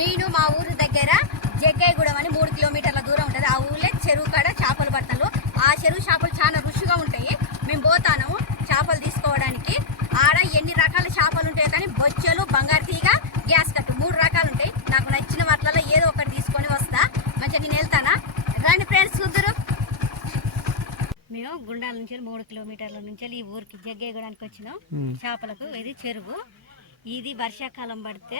నేను మా ఊరు దగ్గర జగ్గయ్యగూడెం అని మూడు కిలోమీటర్ల దూరం ఉంటుంది. ఆ ఊర్లో చెరువు కాడ చేపలు పడతాను ఆ చెరువు చేపలు చాలా రుచిగా ఉంటాయి. మేము పోతాను చేపలు తీసుకోవడానికి. ఆడ ఎన్ని రకాల చేపలు ఉంటాయి కానీ బొచ్చెలు బంగారు తీగ గ్యాస్ కట్టు మూడు రకాలు ఉంటాయి. నాకు నచ్చిన వాటిలలో ఏదో ఒకటి తీసుకొని వస్తా. మంచిగా నేను వెళ్తానా? రండి ఫ్రెండ్స్ చూద్దరు మేము గుండాల నుంచి మూడు కిలోమీటర్ల నుంచి ఈ ఊరికి జగ్గయ్యగూడానికి వచ్చినాం. చేపలకు ఇది చెరువు. ఇది వర్షాకాలం పడితే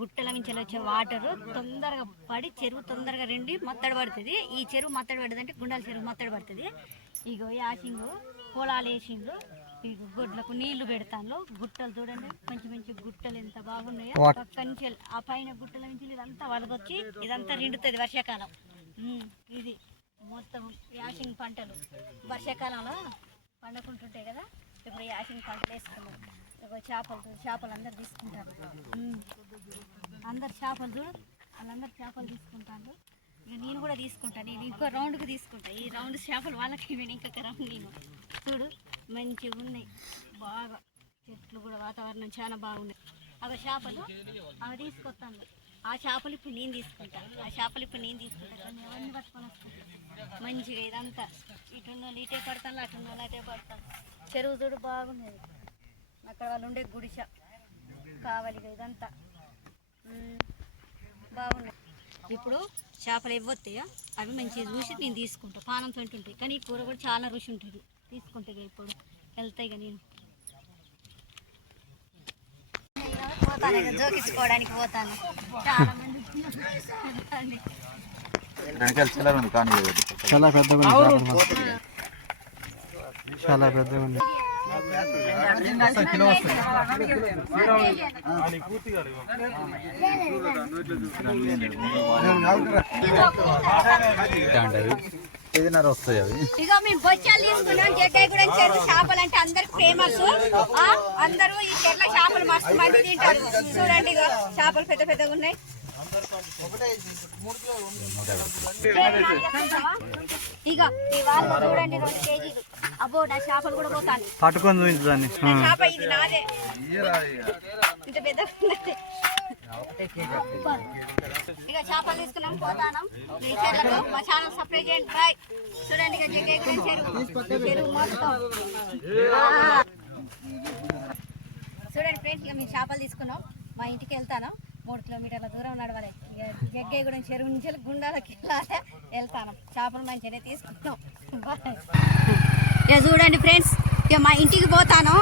గుట్టల నుంచి వచ్చే వాటర్ తొందరగా పడి చెరువు తొందరగా రెండి మత్తడి పడుతుంది. ఈ చెరువు మత్తడి పడుతుంది అంటే గుండాల చెరువు మత్తడి పడుతుంది. ఇగో యాసింగు పొలాలు వేసిండ్రు. ఇగో గొడ్లకు నీళ్ళు పెడతాను గుట్టలు చూడండి మంచి మంచి గుట్టలు ఎంత బాగున్నాయో. పక్క నుంచి ఆ పైన గుట్టల నుంచి ఇదంతా వరదొచ్చి ఇదంతా నిండుతుంది వర్షాకాలం. ఇది మొత్తం యాసింగ్ పంటలు. వర్షాకాలంలో పండుకుంటుంటాయి కదా ఇప్పుడు యాసింగ్ పంటలు వేసుకున్నాం ఇగో చేపలు చేపలు అందరు తీసుకుంటారు. అందరు చేపలు చూడు వాళ్ళందరు చేపలు తీసుకుంటారు. ఇక నేను కూడా తీసుకుంటాను నేను ఇంకో రౌండ్కి తీసుకుంటా. ఈ రౌండ్ చేపలు వాళ్ళకి నేను ఇంకొక రౌండ్ నేను చూడు మంచిగా ఉన్నాయి. బాగా. చెట్లు కూడా వాతావరణం చాలా బాగున్నాయి. అవి చేపలు అవి తీసుకొస్తాను. ఆ చేపలు ఇప్పుడు నేను తీసుకుంటాను ఆ చేపలు ఇప్పుడు నేను తీసుకుంటాను కానీ ఎవరిని పట్టుకొని వస్తాను. మంచిగా ఇదంతా. ఇటున్న వాళ్ళు ఇటే పడతాను అటున్న వాళ్ళు అటే పడతాను. చెరువు చూడు బాగున్నది. అక్కడ వాళ్ళు ఉండే గుడిస. కావాలి ఇదంతా. బాగున్నాయి. ఇప్పుడు చేపలు ఇవ్వస్తాయో అవి మంచిగా చూసి నేను తీసుకుంటా. పానంతో ఉంటాయి. కానీ ఈ కూర కూడా చాలా రుచి ఉంటుంది. తీసుకుంటే ఇక ఇప్పుడు వెళ్తాయి ఇక నేను. పోతాను ఇక జోకించుకోవడానికి పోతాను. చాలా మంది కానీ చాలా పెద్దగా. చాలా పెద్దగా ఏదిన్నర వస్తాయి అవి? ఇక మేము బొచ్చాలు తీసుకున్నాం జగ్గయ్యగూడెం చెరువు చేపలు అంటే అందరికి ఫేమస్ అందరూ ఈ చెర్ల చేపలు మస్తు మంది తింటారు. చూడండి ఇక చేపలు పెద్ద పెద్దగా ఉన్నాయి. ఇక ఇవాళ చూడండి రెండు కేజీలు. అబ్బో నా చేపలు కూడా పోతాను. పట్టుకొని చూపించదాన్ని. నా చేప ఇది నాదే. ఇంత పెద్ద. ఇక చేపలు తీసుకున్నాం పోతాను. మీ చెర్లకు మా ఛానల్ సబ్స్క్రైబ్ చేయండి. బాయ్. చూడండి ఇక జగ్గయ్యగూడెం చెరువు చెరువు మొత్తం. చూడండి ఫ్రెండ్స్ ఇక మేము చేపలు తీసుకున్నాం. మా ఇంటికి వెళ్తాను. మూడు కిలోమీటర్ల దూరం నడవాలి ఇక జగ్గయ్యగూడెం చెరువు నుంచి గుండాలకి వెళ్ళాలి. వెళ్తాను. చేపలు మంచిగానే తీసుకుంటాం ఇక చూడండి ఫ్రెండ్స్ ఇక మా ఇంటికి పోతాను.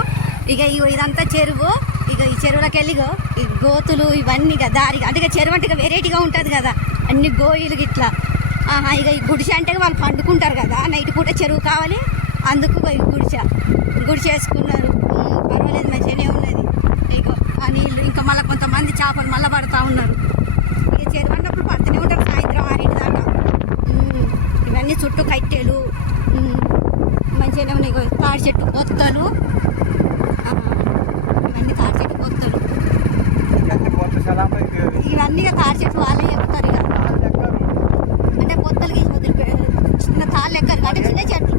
ఇక ఇగో ఇదంతా చెరువు. ఇక ఈ చెరువులోకి వెళ్ళి ఈ గోతులు ఇవన్నీ ఇక దారి అంటే ఇక చెరువు అంటే వెరైటీగా ఉంటుంది కదా. అన్ని గోయిలు గిట్లా. ఆహా ఇక ఈ గుడిసె అంటే వాళ్ళు పండుకుంటారు కదా. నైట్ పూట చెరువు కావాలి. అందుకు ఇగో ఈ గుడిసె. గుడిసె వేసుకున్నారు. పర్వాలేదు మంచిగానే నీళ్ళు ఇంకా మళ్ళీ కొంతమంది చేపలు మళ్ళీ పడతా ఉన్నారు. ఇక చెరువు అన్నప్పుడు పడుతూనే ఉంటారు సాయంత్రం ఆరింటి దాకా. ఇవన్నీ చుట్టూ కట్టెలు ఉమ్, మంచిగానే ఉన్నాయి. తాడి చెట్టు కొత్తలు. ఇవన్నీ తాడి చెట్టు కొత్తలు. ఇవన్నీ తాడి చెట్టు వాళ్ళే ఎక్కుతారు ఇక. అంటే కొత్తలు గీసి వదిలిపెట్టారు చిన్న తాళ్ళు ఎక్కరు. అంటే చిన్న చెట్లు.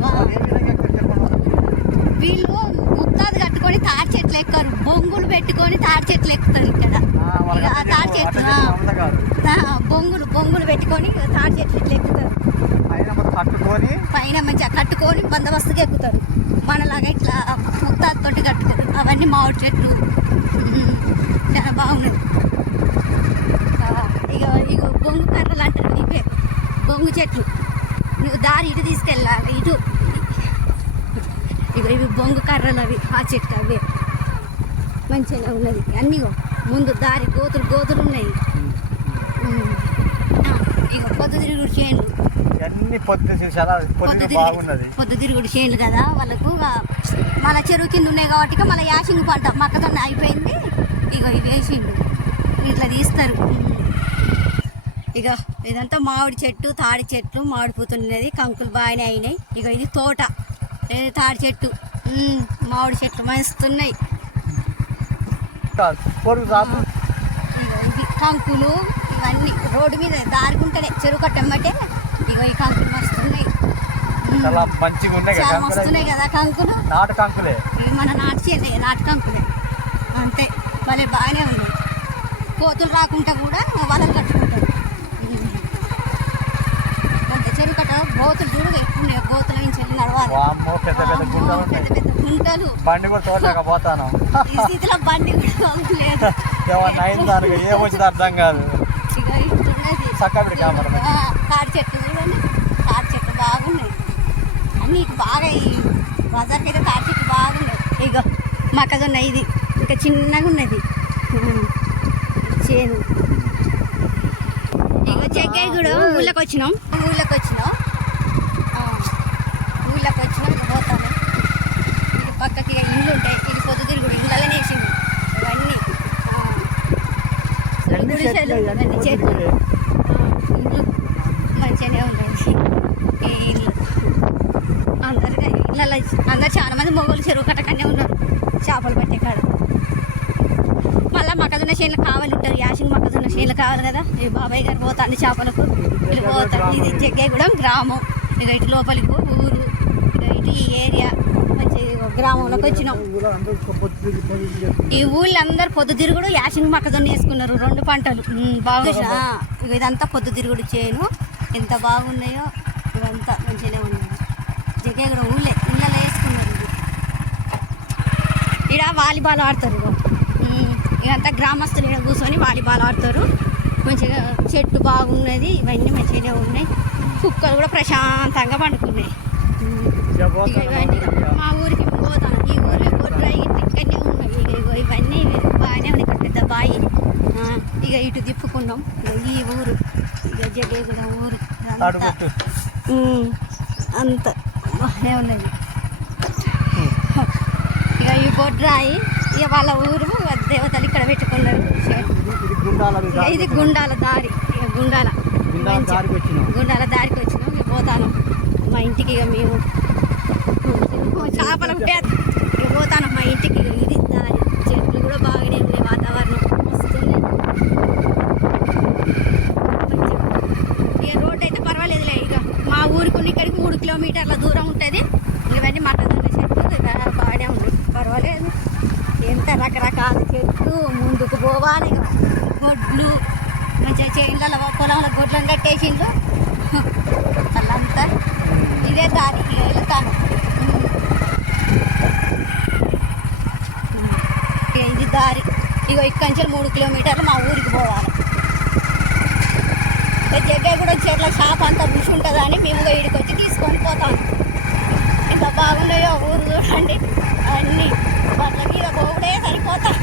వీళ్ళు ముత్తాదు కట్టుకొని తాడి చెట్లు ఎక్కరు బొంగులు పెట్టుకొని తాడి చెట్లు ఎక్కుతారు ఇక్కడ. తాడి చెట్లు బొంగులు బొంగులు పెట్టుకొని తాడి చెట్లు ఇట్లా ఎక్కుతారు. పైన మంచిగా కట్టుకొని బందోబస్తుగా ఎక్కుతారు. మనలాగా ఇట్లా ముత్తాదు తోటి కట్టుకోరు అవన్నీ మామిడి చెట్లు. చాలా బాగున్నాయి ఇక ఇక బొంగు కర్రలు అంటారు ఇవే బొంగు చెట్లు. నువ్వు దారి ఇటు తీసుకెళ్ళాలి ఇటు. ఇక ఇవి బొంగు కర్రలు అవి ఆ చెట్టు అవే. మంచిగా ఉన్నది. అన్నీ ఇగో ముందు దారి గోతులు గోతులు ఉన్నాయి. ఇక పొద్దుతిరుగుడు చేనులు. అన్ని పొద్దు పొద్దు బాగున్నది. పొద్దుతిరుగుడు చేనులు కదా వాళ్ళకు మన చెరువు కింద ఉన్నాయి కాబట్టి మళ్ళీ యాసింగ్ పంట మక్కతో అయిపోయింది. ఇక ఇవి వేసిండు. ఇట్లా తీస్తారు. ఇక ఇదంతా మామిడి చెట్టు తాడి చెట్లు మామిడి పూతున్నది కంకులు బాగానే అయినాయి. ఇక ఇది తోట. తాడి చెట్టు? మామిడి చెట్లు మస్తున్నాయి పొరుగు సాపు ఇగో ఇవి కంకులు ఇవన్నీ రోడ్డు మీద దారికుంటేనే చెరువు కట్టమ్మటే ఇగో ఈ కంకులు మస్తున్నాయి. చాలా మంచిగా ఉన్నాయి కదా మస్తున్నాయి కదా కంకులు? నాటు కంకులే. మన నాటు నాటు కంకులే. అంతే. భలే బాగానే ఉంది కోతులు రాకుండా కూడా వలలు పెద్ద పెద్ద గుంటలు పెద్ద ఉంటాయి. పెద్ద గుంటలు. బండి కూడా తోటలేకపోతాను ఈ స్థితిలో బండి కూడా లేదు ఏమన్నా అయింది దానికి ఏమొచ్చింది అర్థం కాదు. చక్కబడి తాడి చెట్లు చూడండి. తాడి చెట్లు బాగున్నాయి. అన్ని ఇటు బాగా ఈ బజార్కి అయితే తాడి చెట్లు బాగున్నాయి. ఇగో మొక్కజొన్న ఇది. ఇంకా చిన్నగా ఉన్నది. చేను. ఇగో జగ్గాయి కూడా ఊళ్ళకి వచ్చినాం. ఊళ్ళకి వచ్చినాం ఊళ్ళకి వచ్చినాం ఇక పోతాను. ఇది పక్కకి ఇల్లు ఉంటాయి ఇది పొద్దుతిరి కూడా ఇళ్ళనే వేసింది ఇవన్నీ. గుడిసెలు, ఇవన్నీ చెట్లు. ఇల్లు మంచిగానే ఉన్నాయి ఈ ఇల్లు. అందరు ఇళ్ళ అందరు చాలా మంది మొగోళ్ళు చెరువు కట్టకనే ఉన్నారు. చేపలు పట్టే కాడ. మళ్ళీ మొక్కజొన్న చేనులు కావాలి ఉంటారు యాసింగ్ మొక్కజొన్న చేనులు కావాలి కదా ఈ బాబాయ్ గారు పోతాండి చేపలకు. వీళ్ళు పోతారు. ఇది జగ్గేగూడెం గ్రామం. ఇక ఇటు లోపలికి ఊరు. ఇక ఇటు ఈ ఏరియా. మంచి గ్రామంలోకి వచ్చినాం. ఈ ఊళ్ళో అందరు పొద్దుతిరుగుడు యాసింగ్ మొక్కజొన్న వేసుకున్నారు. రెండు పంటలు. ఆ, ఇక ఇదంతా పొద్దుతిరుగుడు చేను. ఎంత బాగున్నాయో ఇవంతా మంచిగానే ఉన్నాయి. జగ్గే కూడా ఊళ్ళే. ఇళ్ళలో వేసుకున్నారు. ఇక్కడ వాలీబాల్ ఆడతారు ఇదంతా గ్రామస్తులు ఇక్కడ కూర్చొని వాలీబాల్ ఆడతారు. మంచిగా చెట్టు బాగున్నది ఇవన్నీ మంచిగానే ఉన్నాయి. కుక్కలు కూడా ప్రశాంతంగా పండుకున్నాయి. మా ఊరికి పోతాను ఈ ఊరి బొడ్రాయి ఇక్కడనే ఉన్నాయి ఇక ఇగో ఇవన్నీ బాగానే ఉన్నాయి. ఇక్కడ పెద్ద బాయి. ఇక ఇటు తిప్పుకున్నాం. ఈ ఊరు. ఇక జగేగూడెం ఊరు. అంత. బాగానే ఉన్నది. ఇక ఈ బొడ్రాయి ఇక వాళ్ళ ఊరు. దేవతలు ఇక్కడ పెట్టుకున్నారు. ఇది గుండాల దారి గుండాల గుండాల దారికి వచ్చినాం. ఇక పోతాను. మా ఇంటికి ఇక మేము. ఇక పోతాను మా ఇంటికి ఇక ఇది దారి చెట్లు కూడా బాగానే ఉన్నాయి వాతావరణం వస్తుంది ఇక రోడ్ అయితే పర్వాలేదులే ఇక మా ఊరికి ఉన్న ఇక్కడికి మూడు కిలోమీటర్ల దూరం ఉంటుంది ఇవన్నీ మొక్కజొన్న చెట్లు ఇక బాగానే ఉన్నాయి పర్వాలేదు ఎంత రకరకాల చెట్లు ముందుకు పోవాలి ఇక గొడ్లు మంచిగా పొలంలో గొడ్లను కట్టేసిండ్రు. వాళ్ళంతా ఇదే దారి వెళ్తాను. ఇది దారి. ఇగో ఇక్కడి నుంచి మూడు కిలోమీటర్లు మా ఊరికి పోవాలి. జగ్గే కూడా చెట్ల షాప్ అంతా బుష్ ఉంటుందని మేము ఇక్కడికి వచ్చి తీసుకొని పోతాం. ఎంత బాగున్నాయో ఊరు చూడండి అన్నీ వాళ్ళకి ఇక పోవడే సరిపోతాయి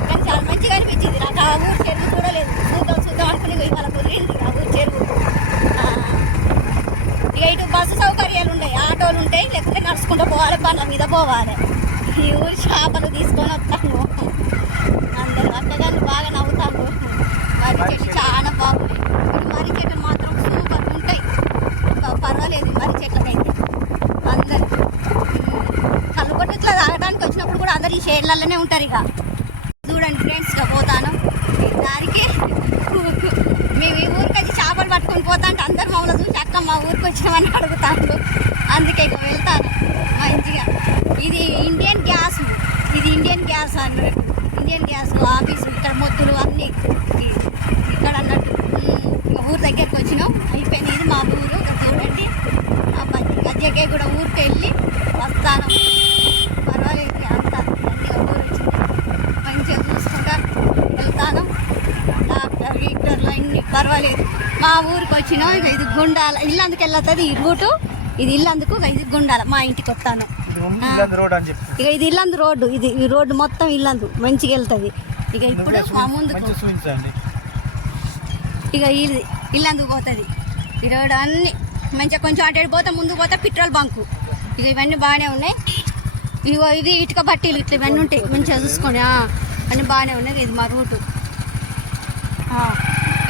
కానీ చాలా మంచిగా అనిపించింది నాకు ఆ ఊరు చెరువు చూడలేదు చూద్దాం చూద్దాం అనుకుని ఇక ఇవాళ కుదిరింది ఆ ఊరు చెరువు ఆ, ఇక ఇటు బస్సు సౌకర్యాలు ఉంటాయి ఆటోలు ఉంటాయి లేకపోతే పోవాలి పండ్ల మీద పోవాలి. ఈ ఊరు చేపలు తీసుకొని వస్తాము అందరు అక్కగారు బాగా నవ్వుతాము మర్రి చెట్లు చాలా బాగుంది మర్రి చెట్లు మాత్రం సూపర్ ఉంటాయి. పర్వాలేదు మర్రి చెట్లకైతే. అందరు కళ్ళు కొట్టిట్లా తాగడానికి వచ్చినప్పుడు కూడా అందరు ఈ షేడ్లలోనే ఉంటారు ఇక చూడండి ఫ్రెండ్స్ ఇక పోతాను ఈ దారికి మేము ఈ ఊరికి వచ్చి చేపలు పట్టుకొని పోతా అంటే అందరు మమ్మల్ని చూసి అక్క మా ఊరికి వచ్చినామని అడుగుతాను అందుకే ఇక వెళ్తాను మంచిగా ఇది ఇండియన్ గ్యాస్ ఇది Indian gas Indian gas office ఇక్కడ మొత్తులు అన్నీ ఇక్కడ అన్నట్టు ఊరు దగ్గరికి వచ్చినాం. అయిపోయింది ఇది మా ఊరు చూడండి మధ్యకే కూడా ఊరికి వెళ్ళి వస్తాను. పర్వాలేదు అంత మంచిగా ఊరు వచ్చింది. మంచిగా చూసుకుంటా వెళ్తాను. డాక్టర్ గీక్టర్లు అన్ని పర్వాలేదు. మా ఊరికి వచ్చినాం ఇది గుండాల ఇల్లందుకు వెళ్ళతుంది ఈ రూటు. ఇది ఇల్లందుకు ఇది గుండాల. మా ఇంటికి వస్తాను. రోడ్ ఇక ఇది ఇల్లందు రోడ్డు ఇది ఈ రోడ్డు మొత్తం ఇల్లందు మంచిగా వెళ్తుంది. ఇక ఇప్పుడు మా ముందుకు చూపించండి. ఇక ఇది ఇల్లందుకు పోతుంది. ఈ రోడ్డు అన్ని మంచిగా కొంచెం అటు పోతే ముందుకు పోతే పెట్రోల్ బంకు. ఇక ఇవన్నీ బాగానే ఉన్నాయి. ఇగో ఇది ఇటుక బట్టీలు ఇట్లా ఇవన్నీ ఉంటాయి మంచిగా చూసుకోండి ఆ, అన్నీ బాగానే ఉన్నాయి. ఇది మా రూటు.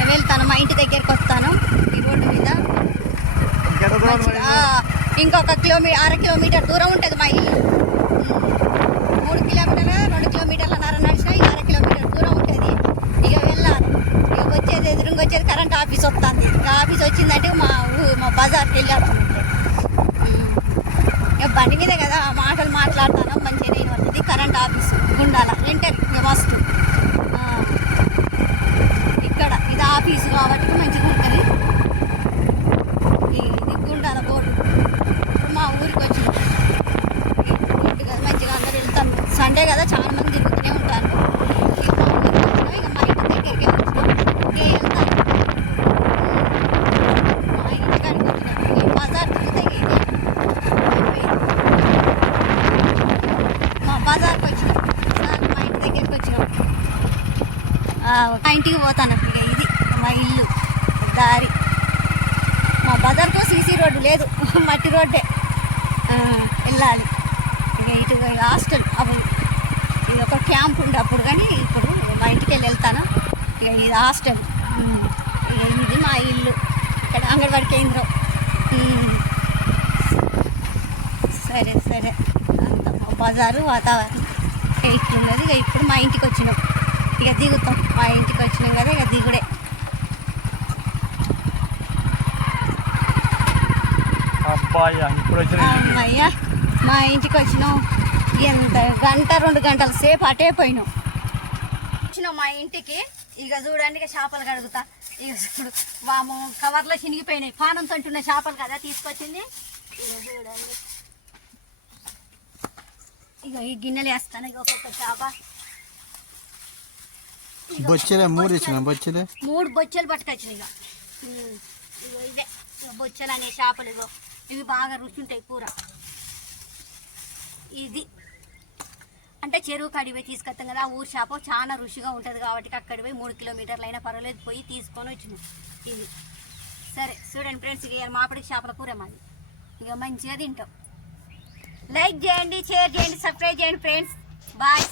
వెళ్తాను మా ఇంటి దగ్గరికి వస్తాను. ఈ రోడ్డు మీద. ఇంకొక కిలోమీటర్ అర కిలోమీటర్ దూరం ఉంటుంది మా ఇల్లు. మూడు కిలోమీటర్ల రెండు కిలోమీటర్ల నర నడిచినా ఇది అర కిలోమీటర్ దూరం ఉంటుంది. ఇక వెళ్ళాలి. ఇక వచ్చేది ఎదురుగా వచ్చేది కరెంట్ ఆఫీస్ వస్తుంది. ఇక ఆఫీస్ వచ్చిందంటే మా ఊ మా బజార్కి వెళ్ళాలి. ఇక బండి మీదే కదా మాటలు మాట్లాడతాను. మంచిగా నేను వస్తుంది. Current office Gundala enter first ఇక్కడ ఇది ఆఫీసు కాబట్టి మంచిగా ఉంటుంది. ఇది గుండాల బోర్డు. మా ఊరికి వచ్చి మంచిగా అందరూ వెళ్తాము సండే కదా చాలా మంది తిరుగుతూనే ఉంటారు. మా ఇంటి దగ్గరికి మా బజార్కి వచ్చినాం మా ఇంటి దగ్గరికి వచ్చినాం మా ఇంటికి పోతాను అప్పుడు ఇది మా ఇల్లు దారి. మా బజార్కు సీసీ రోడ్డు లేదు మట్టి రోడ్డే. వెళ్ళాలి. ఇక ఇటు ఇక హాస్టల్ అప్పుడు ఇది ఒక క్యాంప్ ఉండే అప్పుడు కానీ ఇప్పుడు మా ఇంటికి వెళ్ళి వెళ్తాను. ఇక ఇది హాస్టల్. ఇక ఇది మా ఇల్లు. ఇక్కడ అంగన్వాడి కేంద్రం. సరే సరే. అంత బజారు వాతావరణం. ఇక ఇట్లున్నది. ఇక ఇప్పుడు మా ఇంటికి వచ్చినాం. ఇక దిగుతాం. మా ఇంటికి వచ్చినాం కదా ఇక దిగుడే అబ్బాయి ఇప్పుడు వచ్చిన అమ్మయ్య మా ఇంటికి వచ్చినాం. ఎంత గంట రెండు గంటల సేపు అటే పోయినాం. వచ్చినాం మా ఇంటికి. ఇక చూడండి ఇక చేపలు కడుగుతా. ఇక చూడు వాము కవర్లో చినిగిపోయినాయి. పానంతో ఉంటున్న చేపలు కదా తీసుకొచ్చింది. ఇక చూడండి. ఇక ఈ గిన్నెలు వేస్తాను ఇక ఒక్కొక్క చేప. బొచ్చెలే మూడు ఇచ్చిన బొచ్చెలే? మూడు బొచ్చెలు పట్టుకొచ్చిన ఇక. ఇగో బొచ్చెలు అనే చేపలు ఇగో. ఇవి బాగా రుచి ఉంటాయి కూర. ఇది. అంటే చెరువు కడిగి పోయి తీసుకొస్తాం కదా ఆ ఊరు షాపు చాలా రుచిగా ఉంటుంది కాబట్టి అక్కడి పోయి మూడు కిలోమీటర్లు అయినా పర్వాలేదు పోయి తీసుకొని వచ్చినాం. ఇది సరే చూడండి ఫ్రెండ్స్ ఇక మామిడి చేపల కూర మాది. ఇక మంచిగా తింటాం. లైక్ చేయండి షేర్ చేయండి సబ్స్క్రైబ్ చేయండి ఫ్రెండ్స్. బాయ్.